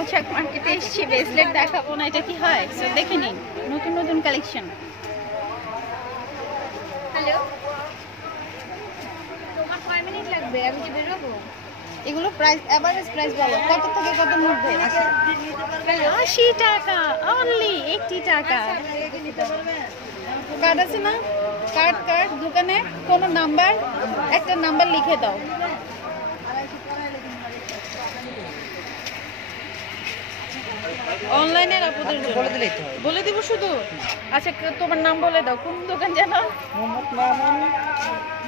মৌচাক মার্কেটে এসেছি, ব্রেসলেট দেখাবো না, এটা কি হয়? সো দেখে নিন নতুন নতুন কালেকশন। হ্যালো, তোমার কয় মিনিট লাগবে? আমি যে বেরোবো। এগুলো প্রাইস, এভারেজ প্রাইস বলো, কত থেকে কত মধ্যে? 80 টাকা অনলি, 80 টাকা। কার্ড আছে না? কার্ড দোকানে কোনো নাম্বার, একটা নাম্বার লিখে দাও। অনলাইনের আপনাদের বলে দিব শুধু। আচ্ছা তোমার নাম বলে দাও, কোন দোকান যেন?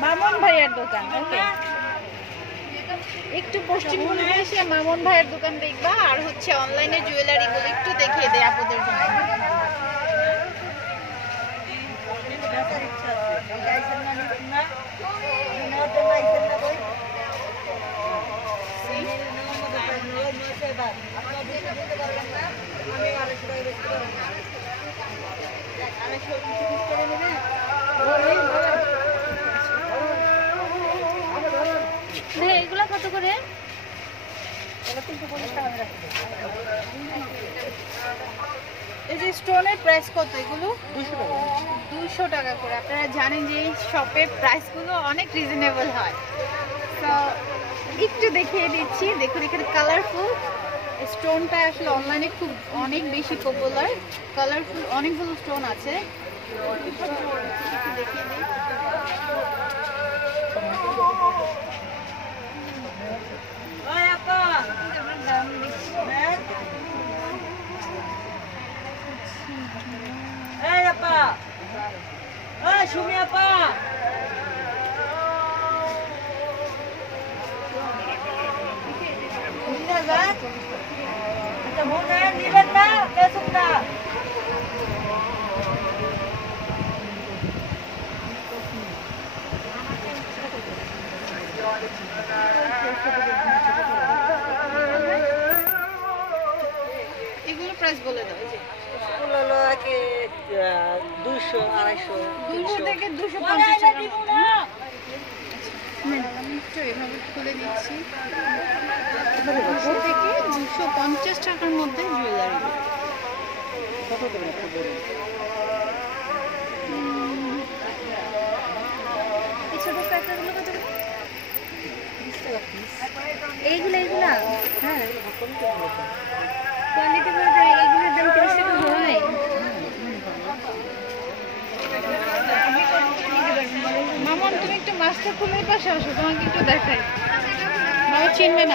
মামুন ভাইয়ের দোকান। ওকে, একটু পশ্চিমবঙ্গে এসে মামুন ভাইয়ের দোকান দেখবা। আর হচ্ছে অনলাইনে জুয়েলারি গুলো একটু দেখিয়ে দেয় আপনাদের জন্য। এগুলা কত করে? এই যে স্টোনের প্রাইস কত? এগুলো 200 টাকা করে। আপনারা জানেন যে এই শপের প্রাইসগুলো অনেক রিজনেবল হয়। তো একটু দেখিয়ে দিচ্ছি, দেখুন এখানে কালারফুল স্টোনটা আসলে অনলাইনে খুব অনেক বেশি পপুলার। কালারফুল অনেকগুলো স্টোন আছে, একটু দেখিয়ে দিই। এগুলো প্রাইস বলে দাও। 200, 250, 200 থেকে 250 টাকা। আমি একটু এভাবে খুলে দিচ্ছি। 200 থেকে 250 টাকার মধ্যে জুয়েলারি। এই ছোট প্যাকেটগুলো কত করে? এইগুলা হ্যাঁ, কোয়ালিটি বলতে এইগুলোর দাম 30 টাকা হয়। মামন তুমি একটু মাছটা খুলে পাশে আসো, তোমাকে একটু দেখাই। চিনবে না।